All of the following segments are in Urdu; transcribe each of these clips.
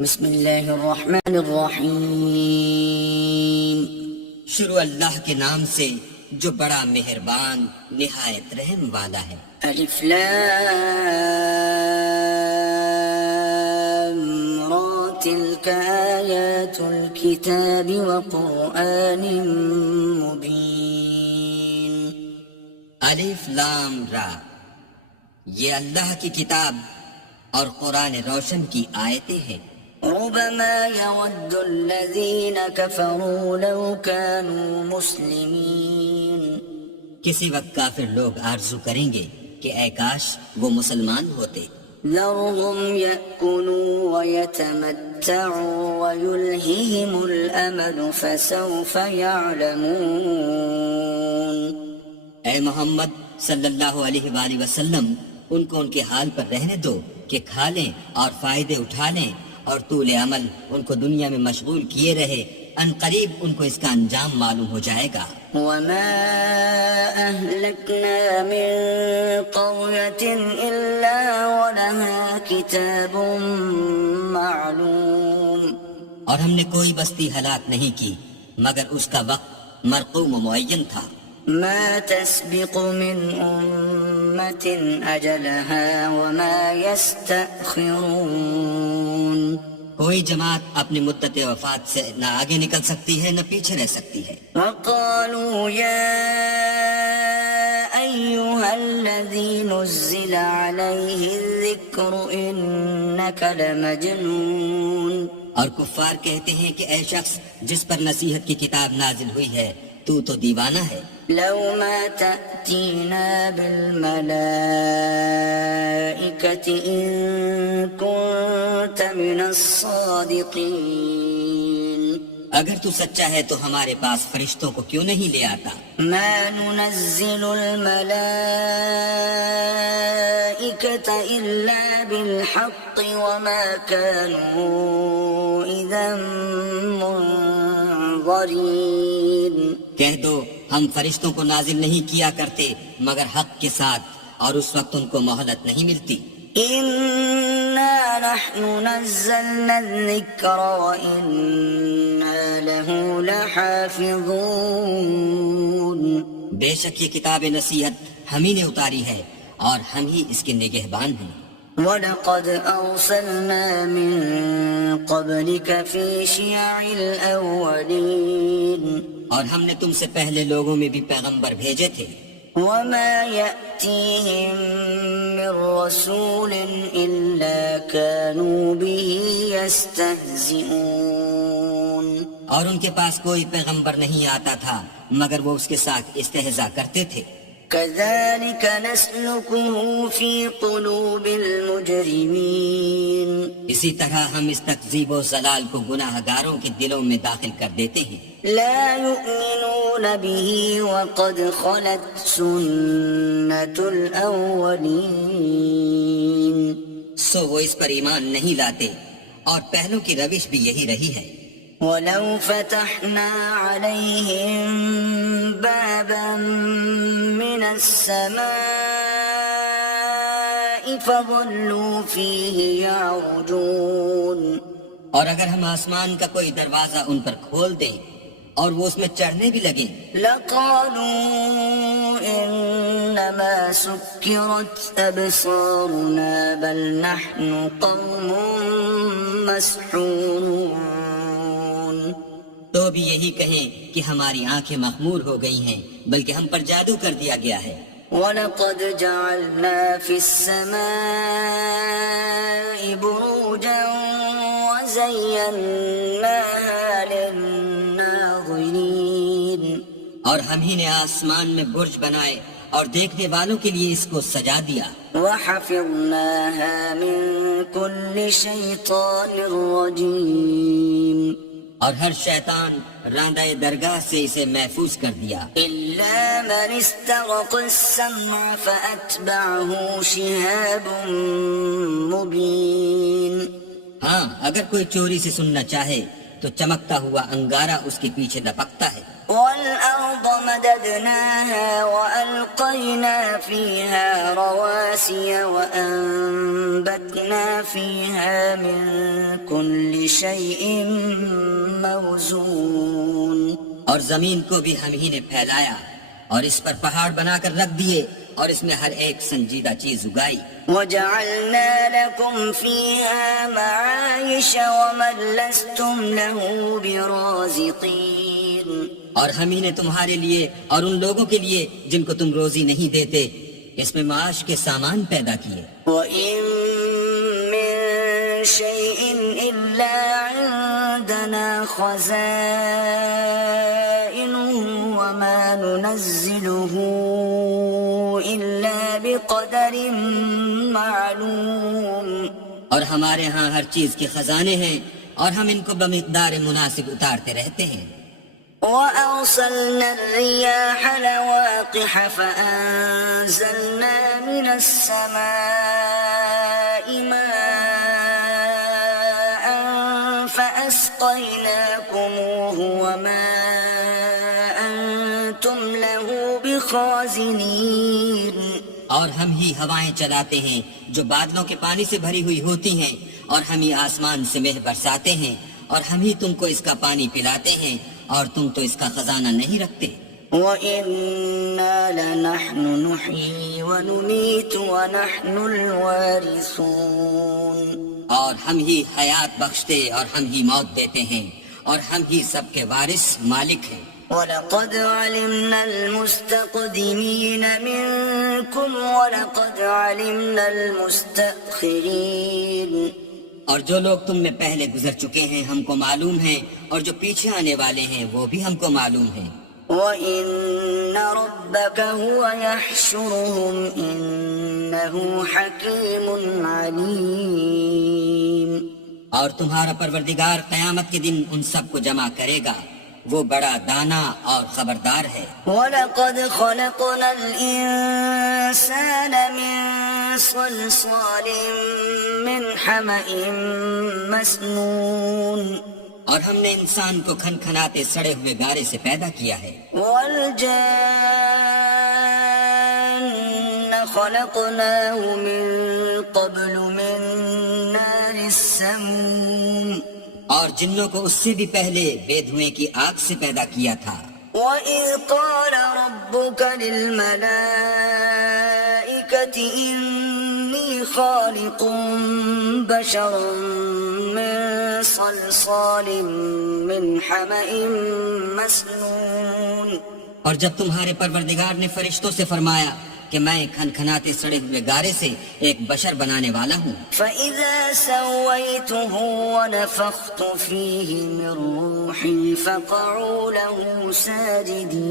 بسم اللہ الرحمن الرحیم۔ شروع اللہ کے نام سے جو بڑا مہربان نہایت رحم والا ہے۔ الف لام را تلک آیات الکتاب وقرآن مبین۔ الف لام را، یہ اللہ کی کتاب اور قرآن روشن کی آیتیں ہیں۔ ربما يود الذين كفروا لو كانوا مسلمين۔ کسی وقت کافر لوگ آرزو کریں گے کہ اے کاش وہ مسلمان ہوتے۔ ذرهم يأكلوا ويتمتعوا ويلههم الأمل فسوف يعلمون۔ اے محمد صلی اللہ علیہ وآلہ وسلم، ان کو ان کے حال پر رہنے دو کہ کھا لیں اور فائدے اٹھا لیں، اور طول عمل ان کو دنیا میں مشغول کیے رہے، ان قریب ان کو اس کا انجام معلوم ہو جائے گا۔ وما أهلكنا من قرية إلا ولها كتاب معلوم۔ اور ہم نے کوئی بستی ہلاک نہیں کی مگر اس کا وقت مرقوم و معین تھا۔ ما تسبق من أمة أجلها وما يستأخرون۔ کوئی جماعت اپنی مدت وفات سے نہ آگے نکل سکتی ہے نہ پیچھے رہ سکتی ہے۔ وقالوا يا أيها الذي نزل عليه الذكر إنك لمجنون۔ اور کفار کہتے ہیں کہ اے شخص جس پر نصیحت کی کتاب نازل ہوئی ہے تو دیوانہ ہے۔ لو ما تأتينا بالملائكة إن كنت من الصادقين۔ اگر تو سچا ہے تو ہمارے پاس فرشتوں کو کیوں نہیں لے آتا؟ ما ننزل الملائكة إلا بالحق وما كانوا إذا منظرين۔ کہہ دو ہم فرشتوں کو نازل نہیں کیا کرتے مگر حق کے ساتھ، اور اس وقت ان کو مہلت نہیں ملتی۔ إنا نحن نزلنا الذكر وإنا له لحافظون۔ بے شک یہ کتاب نصیحت ہم ہی نے اتاری ہے اور ہم ہی اس کے نگہبان ہیں۔ وَلَقَدْ أَرْسَلْنَا مِن قَبْلِكَ فِي شِيَعِ الْأَوَّلِينَ۔ اور ہم نے تم سے پہلے لوگوں میں بھی پیغمبر بھیجے تھے۔ وَمَا يَأْتِيهِم مِّن رَّسُولٍ إِلَّا كَانُوا بِهِ يَسْتَهْزِئُونَ۔ اور ان کے پاس کوئی پیغمبر نہیں آتا تھا مگر وہ اس کے ساتھ استہزاء کرتے تھے۔ كَذَلِكَ نَسْلُكُهُ فِي قُلُوبِ الْمُجْرِمِينَ۔ اسی طرح ہم اس تکذیب و ضلال کو گناہ گاروں کے دلوں میں داخل کر دیتے ہیں۔ لا يؤمنون به وقد خلت سنة الأولين۔ سو وہ اس پر ایمان نہیں لاتے اور پہلوں کی روش بھی یہی رہی ہے۔ ولو فتحنا عليهم بابا من السماء فظلوا فيه يعرجون۔ اور اگر ہم آسمان کا کوئی دروازہ ان پر کھول دیں اور وہ اس میں چڑھنے بھی لگیں لقالوا إنما سكرت أبصارنا بل نحن قوم مسحورون۔ تو بھی یہی کہیں کہ ہماری آنکھیں مخمور ہو گئی ہیں بلکہ ہم پر جادو کر دیا گیا ہے۔ وَلَقَدْ جَعَلْنَا فِي السَّمَاءِ بُرُوجًا وَزَيَّنَّاهَا لِلنَّاظِرِينَ۔ اور ہم ہی نے آسمان میں برج بنائے اور دیکھنے والوں کے لیے اس کو سجا دیا۔ وَحَفِظْنَاهَا مِن كُلِّ شَيْطَانٍ رَّجِيمٍ۔ اور ہر شیطان راندہ درگاہ سے اسے محفوظ کر دیا۔ إِلَّا مَنِ اسْتَرَقَ السَّمْعَ فَأَتْبَعَهُ شِهَابٌ مُّبِينٌ۔ ہاں اگر کوئی چوری سے سننا چاہے تو چمکتا ہوا انگارہ اس کے پیچھے لپکتا ہے۔ والأرض مددناها وألقينا فيها رواسي وأنبتنا فيها من كل شيء موزون. اور زمین کو بھی ہم ہی نے پھیلایا اور اس پر پہاڑ بنا کر رکھ دیے اور اس میں ہر ایک سنجیدہ چیز اگائی. وجعلنا لكم فيها معايش ومن لستم له برازقين. اور ہم ہی نے تمہارے لیے اور ان لوگوں کے لیے جن کو تم روزی نہیں دیتے اس میں معاش کے سامان پیدا کیے. وَإِن مِّن شَيْءٍ إِلَّا عِندَنَا خَزَائِنُهُ وَمَا نُنَزِّلُهُ إِلَّا بِقَدَرٍ مَّعْلُومٍ. اور ہمارے ہاں ہر چیز کے خزانے ہیں اور ہم ان کو بمقدار مناسب اتارتے رہتے ہیں. وَأَرْسَلْنَا الرِّيَاحَ لَوَاقِحَ فَأَنزَلْنَا مِنَ السَّمَاءِ مَاءً فَأَسْقَيْنَاكُمُوهُ وَمَا أَنتُمْ لَهُ بِخَازِنِينَ. اور ہم ہی ہوائیں چلاتے ہیں جو بادلوں کے پانی سے بھری ہوئی ہوتی ہیں اور ہم ہی آسمان سے مہ برساتے ہیں اور ہم ہی تم کو اس کا پانی پلاتے ہیں اور تم تو اس کا خزانہ نہیں رکھتے. وَإِنَّا لَنَحْنُ نُحْيِي وَنُمِيتُ وَنَحْنُ الْوَارِثُونَ. اور ہم ہی حیات بخشتے اور ہم ہی موت دیتے ہیں اور ہم ہی سب کے وارث مالک ہیں. وَلَقَدْ عَلِمْنَا الْمُسْتَقْدِمِينَ مِنكُمْ وَلَقَدْ عَلِمْنَا الْمُسْتَأْخِرِينَ. اور جو لوگ تم میں پہلے گزر چکے ہیں ہم کو معلوم ہیں اور جو پیچھے آنے والے ہیں وہ بھی ہم کو معلوم ہیں. وَإِنَّ رَبَّكَ هُوَ يَحْشُرُهُمْ إِنَّهُ حَكِيمٌ عَلِيمٌ. اور تمہارا پروردگار قیامت کے دن ان سب کو جمع کرے گا وہ بڑا دانا اور خبردار ہے. وَلَقَدْ خَلَقْنَا الْإِنسَانَ مِنْ صَلْصَالٍ مِّنْ حَمَإٍ مَسْنُونٍ. اور ہم نے انسان کو کھنکھناتے سڑے ہوئے گارے سے پیدا کیا ہے. وَالْجَانَّ خَلَقْنَاهُ مِنْ قَبْلُ مِنْ نَارِ السَّمُومِ. اور جنوں کو اس سے بھی پہلے بے دھوئیں کی آگ سے پیدا کیا تھا. وَإِذْ قَالَ رَبُّكَ لِلْمَلَائِكَةِ إِنِّي خَالِقٌ بَشَرًا مِّن صَلْصَالٍ مِّنْ حَمَإٍ مَسْنُونٍ. اور جب تمہارے پروردگار نے فرشتوں سے فرمایا کہ میں کھنکھناتے سڑے ہوئے گارے سے ایک بشر بنانے والا ہوں. فَإِذَا سَوَّيْتُهُ وَنَفَخْتُ فِيهِ مِنْ رُوحِي فَقَعُوا لَهُ سَاجِدِينَ.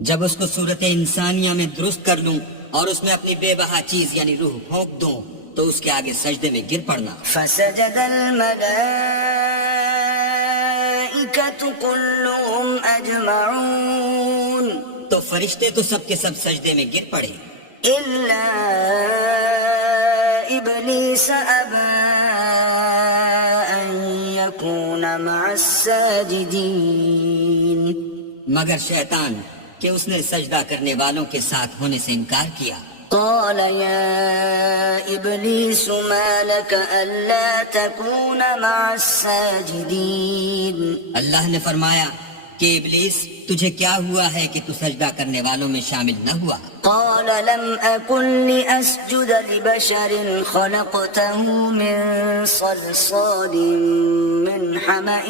جب اس کو صورت انسانیہ میں درست کر لوں اور اس میں اپنی بے بہا چیز یعنی روح پھونک دوں تو اس کے آگے سجدے میں گر پڑنا. فَسَجَدَ الْمَلَائِكَةُ كُلُّهُمْ أَجْمَعُونَ. تو فرشتے تو سب کے سب سجدے میں گر پڑے إِلَّا إِبْلِيسَ أَبَى أَن يَكُونَ مَعَ السَّاجِدِينَ. مگر شیطان کہ اس نے سجدہ کرنے والوں کے ساتھ ہونے سے انکار کیا. قال يا إبليس ما لك ألا تكون مع الساجدين. اللہ نے فرمایا کہ ابلیس تجھے کیا ہوا ہے کہ تو سجدہ کرنے والوں میں شامل نہ ہوا. قال لم أكن لأسجد لبشر خلقته من صلصال من حمأ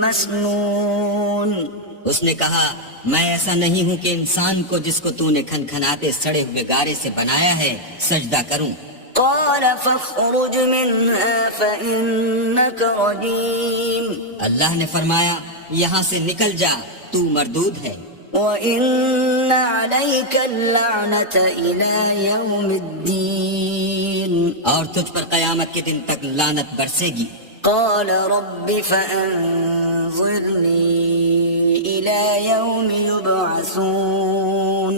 مسنون. اس نے کہا میں ایسا نہیں ہوں کہ انسان کو جس کو تو نے کھنکھناتے سڑے ہوئے گارے سے بنایا ہے سجدہ کروں. قال فاخرج منها فإنك رجيم. اللہ نے فرمایا یہاں سے نکل جا تو مردود ہے. وَإِنَّ عَلَيْكَ اللَّعْنَةَ إِلَى يَوْمِ الدِّينِ. اور تجھ پر قیامت کے دن تک لعنت برسے گی. قال رب فأنظرني إلى يوم يبعثون.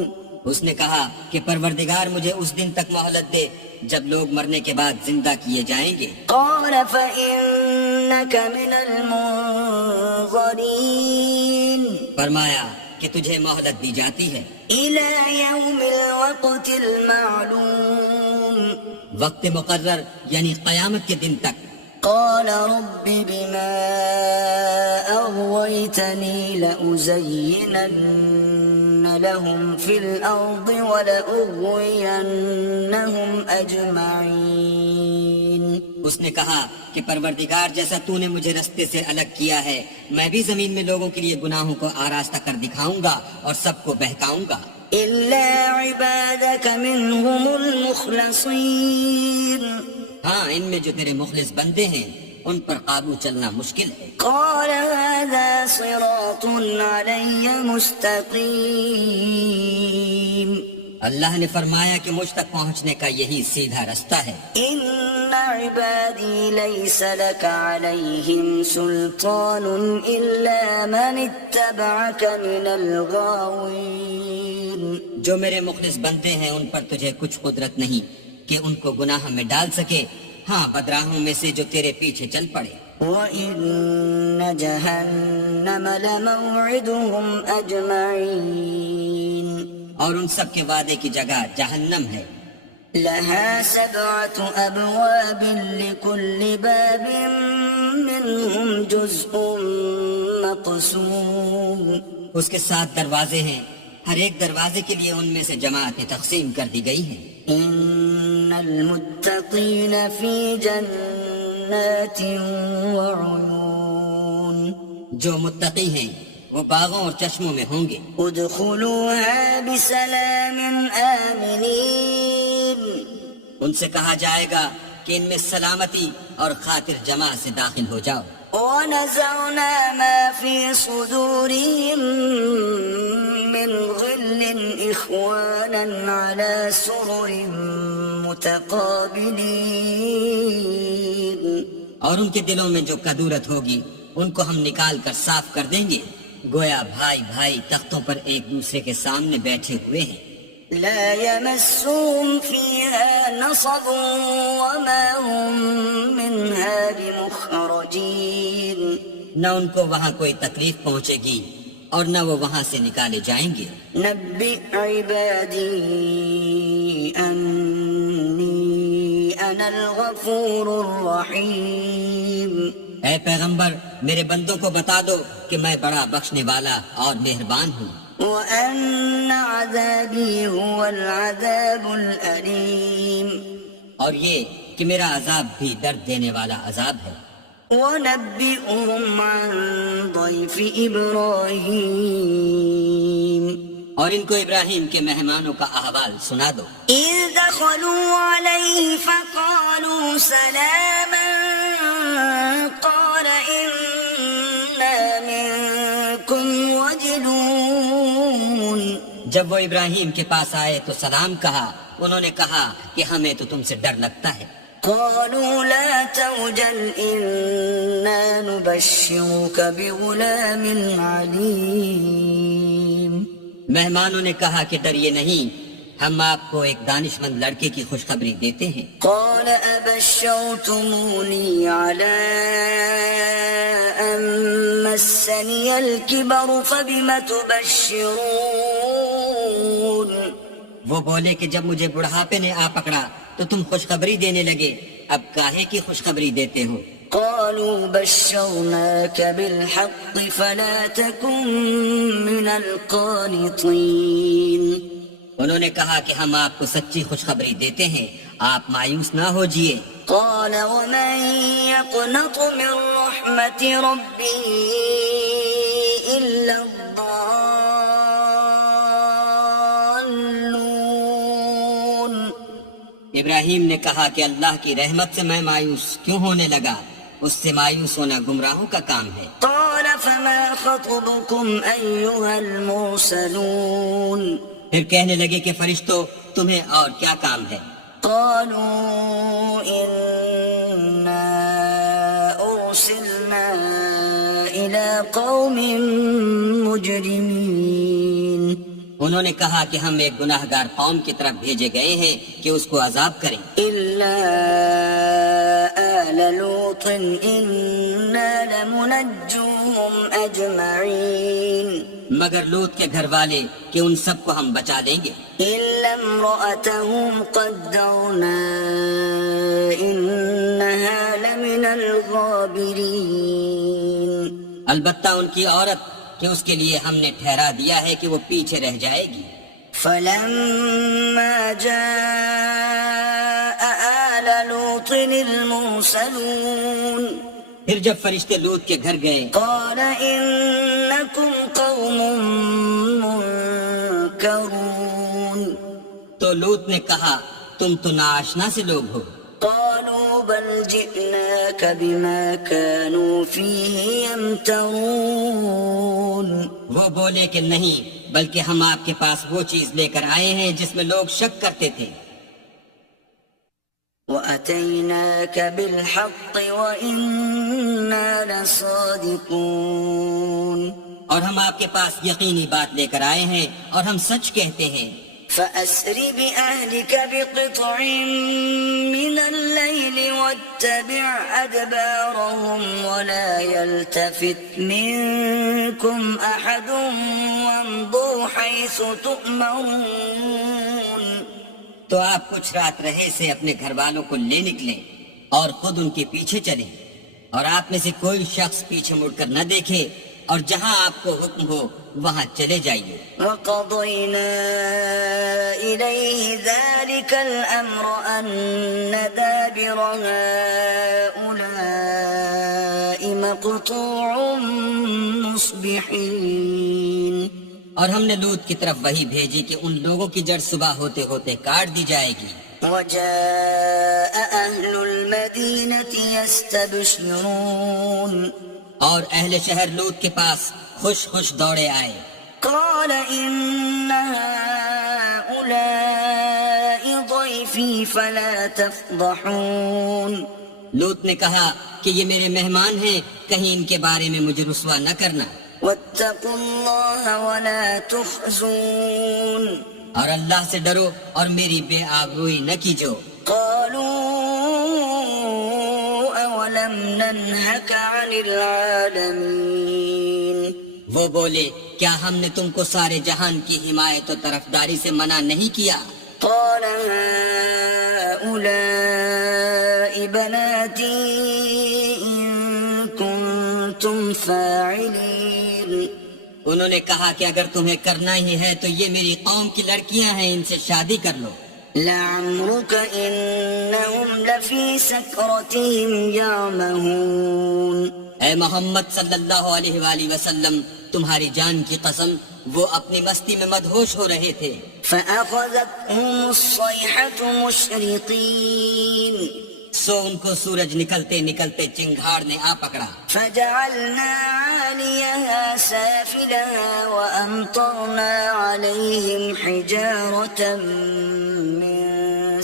اس نے کہا کہ پروردگار مجھے اس دن تک مہلت دے جب لوگ مرنے کے بعد زندہ کیے جائیں گے۔ قال فإنك من المنظرين فرمایا کہ تجھے مہلت دی جاتی ہے إلى يوم الوقت المعلوم وقت مقرر یعنی قیامت کے دن تک۔ قال رب بما أغويتني لأزينن لهم في الأرض ولأغوينهم أجمعين۔ اس نے کہا کہ پروردگار جیسا تو نے مجھے رستے سے الگ کیا ہے میں بھی زمین میں لوگوں کے لیے گناہوں کو آراستہ کر دکھاؤں گا اور سب کو بہکاؤں گا إلا عبادك منهم المخلصين۔ ہاں ان میں جو تیرے مخلص بندے ہیں ان پر قابو چلنا مشکل ہے۔ قال هذا صراط علي مستقيم۔ اللہ نے فرمایا کہ مجھ تک پہنچنے کا یہی سیدھا رستہ ہے۔ إن عبادي ليس لك عليهم سلطان إلا من اتبعك من الغاوين۔ جو میرے مخلص بندے ہیں ان پر تجھے کچھ قدرت نہیں کہ ان کو گناہ میں ڈال سکے، ہاں بدراہوں میں سے جو تیرے پیچھے چل پڑے۔ وَإِنَّ جَهَنَّمَ لَمَوْعِدُهُمْ أَجْمَعِينَ۔ اور ان سب کے وعدے کی جگہ جہنم ہے۔ لَهَا 7 أَبْوَابٍ لِكُلِّ بَابٍ مِّنْهُمْ جُزْءٌ مَّقْسُومٌ۔ اس کے 7 دروازے ہیں، ہر ایک دروازے کے لیے ان میں سے جماعتیں تقسیم کر دی گئی ہیں۔ إِنَّ الْمُتَّقِينَ فِي جَنَّاتٍ وَعُيُونٍ۔ جو متقی ہیں وہ باغوں اور چشموں میں ہوں گے۔ ادخلوها بسلام آمنین۔ ان سے کہا جائے گا کہ ان میں سلامتی اور خاطر جمع سے داخل ہو جاؤ۔ ونزعنا ما في صدورهم من غل إخوانا على سرر متقابلين۔ اور ان کے دلوں میں جو کدورت ہوگی ان کو ہم نکال کر صاف کر دیں گے، گویا بھائی بھائی تختوں پر ایک دوسرے کے سامنے بیٹھے ہوئے ہیں۔ لا يمسهم فيها نصب وما هم منها بمخرجين۔ نہ ان کو وہاں کوئی تکلیف پہنچے گی اور نہ وہ وہاں سے نکالے جائیں گے۔ نبئ عبادي أني أنا الغفور الرحيم۔ اے پیغمبر میرے بندوں کو بتا دو کہ میں بڑا بخشنے والا اور مہربان ہوں، وأن عذابي هو العذاب الأليم۔ اور یہ کہ میرا عذاب بھی درد دینے والا عذاب ہے۔ ونبئهم عن ضيف إبراهيم۔ اور ان کو ابراہیم کے مہمانوں کا احوال سنا دو۔ إذ دخلوا عليه فقالوا سلاما قال إنا منكم وجلون۔ جب وہ ابراہیم کے پاس آئے تو سلام کہا، انہوں نے کہا کہ ہمیں تو تم سے ڈر لگتا ہے۔ قالوا لا توجل إنا نبشرك بغلام عليم۔ مہمانوں نے کہا کہ ڈریے نہیں، ہم آپ کو ایک دانش مند لڑکے کی خوشخبری دیتے ہیں۔ قال أبشرتموني على أن مسني الكبر فبم تبشرون۔ وہ بولے کہ جب مجھے بڑھاپے نے آ پکڑا تو تم خوشخبری دینے لگے، اب کاہے کی خوشخبری دیتے ہو؟ قالوا بشرناك بالحق فلا تكن من القانطين۔ انہوں نے کہا کہ ہم آپ کو سچی خوشخبری دیتے ہیں، آپ مایوس نہ ہو جیے۔ قال ومن يقنط من رحمة ربه إلا الضالون۔ ابراہیم نے کہا کہ اللہ کی رحمت سے میں مایوس کیوں ہونے لگا؟ اس سے مایوس ہونا گمراہوں کا کام ہے۔ قال فما خطبكم أيها المرسلون۔ پھر کہنے لگے کہ فرشتوں تمہیں اور کیا کام ہے؟ قالوا إنا أرسلنا إلى قوم مجرمين۔ انہوں نے کہا کہ ہم ایک گناہگار قوم کی طرف بھیجے گئے ہیں کہ اس کو عذاب کریں، إلا آل لوط إنا لمنجوهم أجمعين مگر لوط کے گھر والے کہ ان سب کو ہم بچا لیں گے، إلا امرأته قدرنا إنها لمن الغابرين البتہ ان کی عورت کہ اس کے لیے ہم نے ٹھہرا دیا ہے کہ وہ پیچھے رہ جائے گی۔ فلما جاء آل لوط المرسلون پھر جب فرشتے لوط کے گھر گئے قال إنكم قوم منكرون تو لوط نے کہا تم تو ناآشنا سے لوگ ہو۔ قالوا بل جئناك بما كانوا فيه يمترون وہ بولے کہ نہیں، بلکہ ہم آپ کے پاس وہ چیز لے کر آئے ہیں جس میں لوگ شک کرتے تھے، وأتيناك بالحق وإنا لصادقون اور ہم آپ کے پاس یقینی بات لے کر آئے ہیں اور ہم سچ کہتے ہیں۔ فأسر بأهلك بقطع من الليل واتبع أدبارهم ولا يلتفت منكم أحد وامضوا حيث تؤمرون تو آپ کچھ رات رہے سے اپنے گھر والوں کو لے نکلیں اور خود ان کے پیچھے چلیں، اور آپ میں سے کوئی شخص پیچھے مڑ کر نہ دیکھے، اور جہاں آپ کو حکم ہو وہاں چلے جائیے۔ وقضينا إليه ذلك الأمر أن دابر هؤلاء مقطوع مصبحين اور ہم نے لوط کی طرف وحی بھیجی کہ ان لوگوں کی جڑ صبح ہوتے ہوتے کاٹ دی جائے گی۔ وجاء أهل المدينة يستبشرون اور اہل شہر لوط کے پاس خوش خوش دوڑے آئے۔ قال إن هؤلاء ضيفي فلا تفضحون لوط نے کہا کہ یہ میرے مہمان ہیں، کہیں ان کے بارے میں مجھے رسوا نہ کرنا، واتقوا الله ولا تخزون اور اللہ سے ڈرو اور میری بے آبروئی نہ کیجو۔ قالوا أولم ننهك عن العالمين وہ بولے کیا ہم نے تم کو سارے جہان کی حمایت و طرفداری سے منع نہیں کیا؟ قال هؤلاء بناتي إن كنتم فاعلين انہوں نے کہا کہ اگر تمہیں کرنا ہی ہے تو یہ میری قوم کی لڑکیاں ہیں، ان سے شادی کر لو۔ لعمرك إنهم لفي سكرتهم يعمهون اے محمد صلی اللہ علیہ وآلہ وسلم، تمہاری جان کی قسم وہ اپنی مستی میں مدہوش ہو رہے تھے۔ فأخذتهم الصيحة مشرقين سو ان کو سورج نکلتے نکلتے چنگھاڑ نے آ پکڑا۔ فجعلنا عاليها سافلها وأمطرنا عليهم حجارة من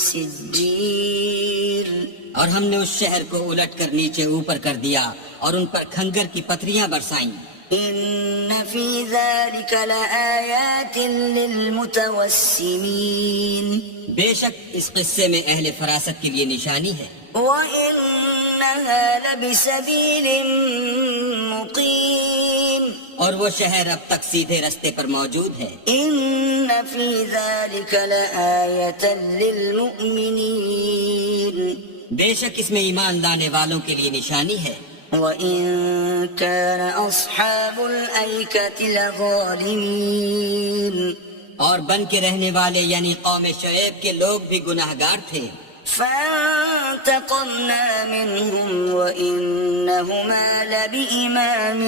سجيل اور ہم نے اس شہر کو الٹ کر نیچے اوپر کر دیا اور ان پر کھنگر کی پتھریاں برسائیں۔ إن في ذلك لآيات للمتوسمين بے شک اس قصے میں اہل فراست کے لیے نشانی ہے، وإنها لبسبيل مقيم اور وہ شہر اب تک سیدھے رستے پر موجود ہے۔ إن في ذلك لآية للمؤمنين بے شک اس میں ایمان لانے والوں کے لیے نشانی ہے۔ وإن كان أصحاب الأيكة لظالمين اور بن کے رہنے والے یعنی قوم شعیب کے لوگ بھی گناہگار تھے، فانتقمنا منهم وإنهما لبإمام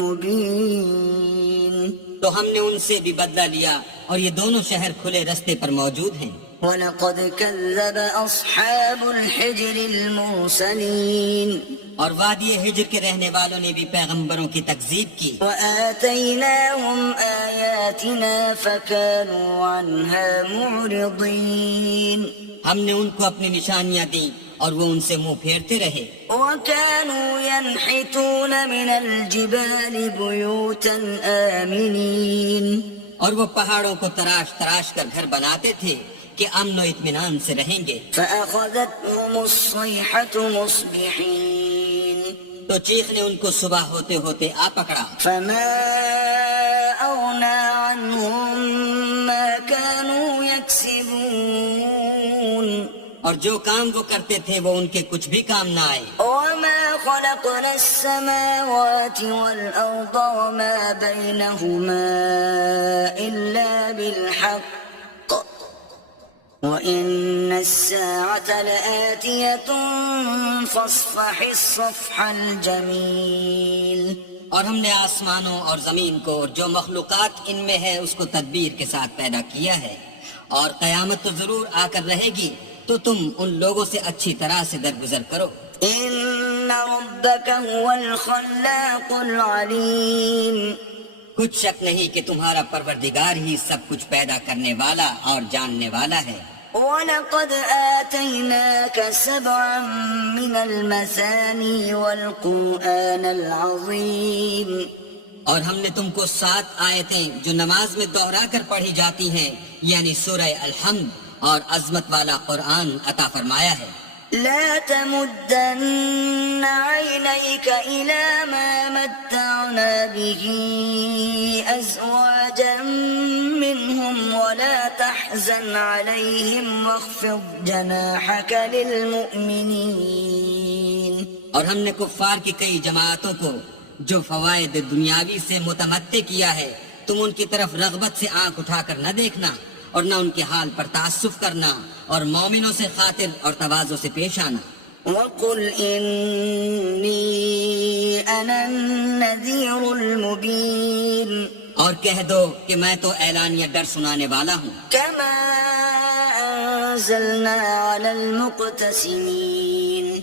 مبين تو ہم نے ان سے بھی بدلہ لیا اور یہ دونوں شہر کھلے رستے پر موجود ہیں۔ وَلَقَدْ كَذَّبَ أَصْحَابُ الْحِجْرِ الْمُرْسَلِينَ اور وادی ہجر کے رہنے والوں نے بھی پیغمبروں کی تکذیب کی۔ وَآتَيْنَاهُمْ آيَاتِنَا فَكَانُوا عَنْهَا مُعْرِضِينَ ہم نے ان کو اپنی نشانیاں دیں اور وہ ان سے منہ پھیرتے رہے۔ وَكَانُوا يَنْحِتُونَ مِنَ الْجِبَالِ بُيُوتًا آمِنِينَ اور وہ پہاڑوں کو تراش تراش کر گھر بناتے تھے کہ امن و اطمینان سے رہیں گے. فأخذتهم الصيحة مصبحين تو چیخ نے ان کو صبح ہوتے ہوتے آ پکڑا. فما أغنى عنهم ما كانوا يكسبون اور جو کام وہ کرتے تھے وہ ان کے کچھ بھی کام نہ آئے. وما خلقنا السماوات والأرض وما بينهما إلا بالحق وإن الساعة لآتية فاصفح الصفح الجميل. اور ہم نے آسمانوں اور زمین کو اور جو مخلوقات ان میں ہے اس کو تدبیر کے ساتھ پیدا کیا ہے، اور قیامت تو ضرور آ کر رہے گی، تو تم ان لوگوں سے اچھی طرح سے درگزر کرو. إن ربك هو الخلاق العليم. کچھ شک نہیں کہ تمہارا پروردگار ہی سب کچھ پیدا کرنے والا اور جاننے والا ہے. وَلَقَدْ آتَيْنَاكَ سَبْعًا مِنَ الْمَثَانِي وَالْقُرْآنَ الْعَظِيمِ. اور ہم نے تم کو 7 آیتیں جو نماز میں دوہرا کر پڑھی جاتی ہیں، یعنی سورہ الحمد اور عظمت والا قرآن عطا فرمایا ہے. لا تمدن عينيك إلى ما متعنا به أزواجا منهم ولا تحزن عليهم واخفض جناحك للمؤمنين. اور ہم نے کفار کی کئی جماعتوں کو جو فوائد دنیاوی سے متمتع کیا ہے، تم ان کی طرف رغبت سے آنکھ اٹھا کر نہ دیکھنا اور نہ ان کے حال پر تعصف کرنا، اور مومنوں سے خاطر اور تواضع سے پیش آنا. وَقُلْ إِنِّي أَنَا النَّذِيرُ الْمُبِينُ. اور کہہ دو کہ میں تو اعلانیہ ڈر سنانے والا ہوں. كما أنزلنا على المقتسمين.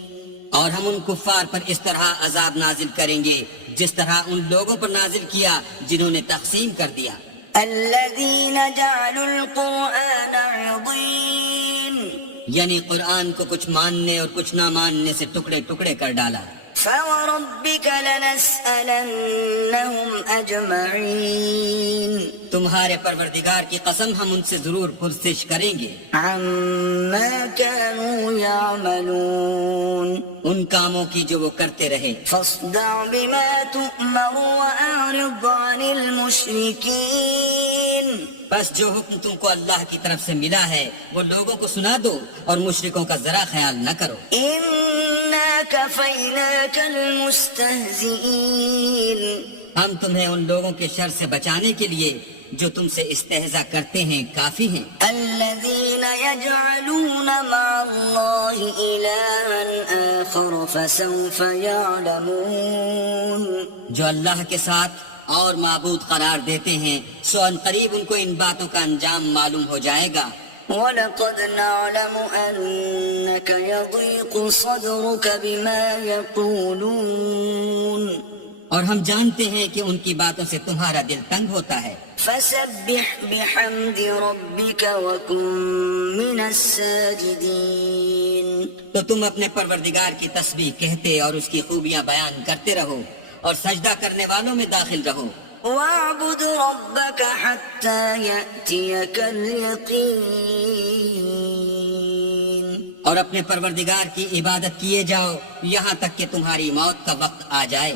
اور ہم ان کفار پر اس طرح عذاب نازل کریں گے جس طرح ان لوگوں پر نازل کیا جنہوں نے تقسیم کر دیا. الذين جعلوا القرآن عضين. یعنی قرآن کو کچھ ماننے اور کچھ نہ ماننے سے ٹکڑے ٹکڑے کر ڈالا. فوربك لنسألنهم أجمعين. تمہارے پروردگار کی قسم ہم ان سے ضرور پرسش کریں گے عما كانوا يعملون. ان کاموں کی جو وہ کرتے رہے. فاصدع بما تؤمر وأعرض عن المشركين. بس جو حکم تم کو اللہ کی طرف سے ملا ہے وہ لوگوں کو سنا دو اور مشرکوں کا ذرا خیال نہ کرو. إنا كفيناك المستهزئين. ہم تمہیں ان لوگوں کے شر سے بچانے کے لیے جو تم سے استہزاء کرتے ہیں کافی ہیں. الذين يجعلون مع الله إلها آخر فسوف يعلمون. جو اللہ کے ساتھ اور معبود قرار دیتے ہیں سو ان قریب ان کو ان باتوں کا انجام معلوم ہو جائے گا. وَلَقَدْ نَعْلَمُ أَنَّكَ يَضِيقُ صَدْرُكَ بِمَا يَقُولُونَ. اور ہم جانتے ہیں کہ ان کی باتوں سے تمہارا دل تنگ ہوتا ہے. فَسَبِّحْ بِحَمْدِ رَبِّكَ وَكُن مِّنَ السَّاجِدِينَ. تو تم اپنے پروردگار کی تسبیح کہتے اور اس کی خوبیاں بیان کرتے رہو اور سجدہ کرنے والوں میں داخل رہو. وَاعْبُدْ رَبَّكَ حَتَّى يَأْتِيَكَ الْيَقِينُ. اور اپنے پروردگار کی عبادت کیے جاؤ یہاں تک کہ تمہاری موت کا وقت آ جائے.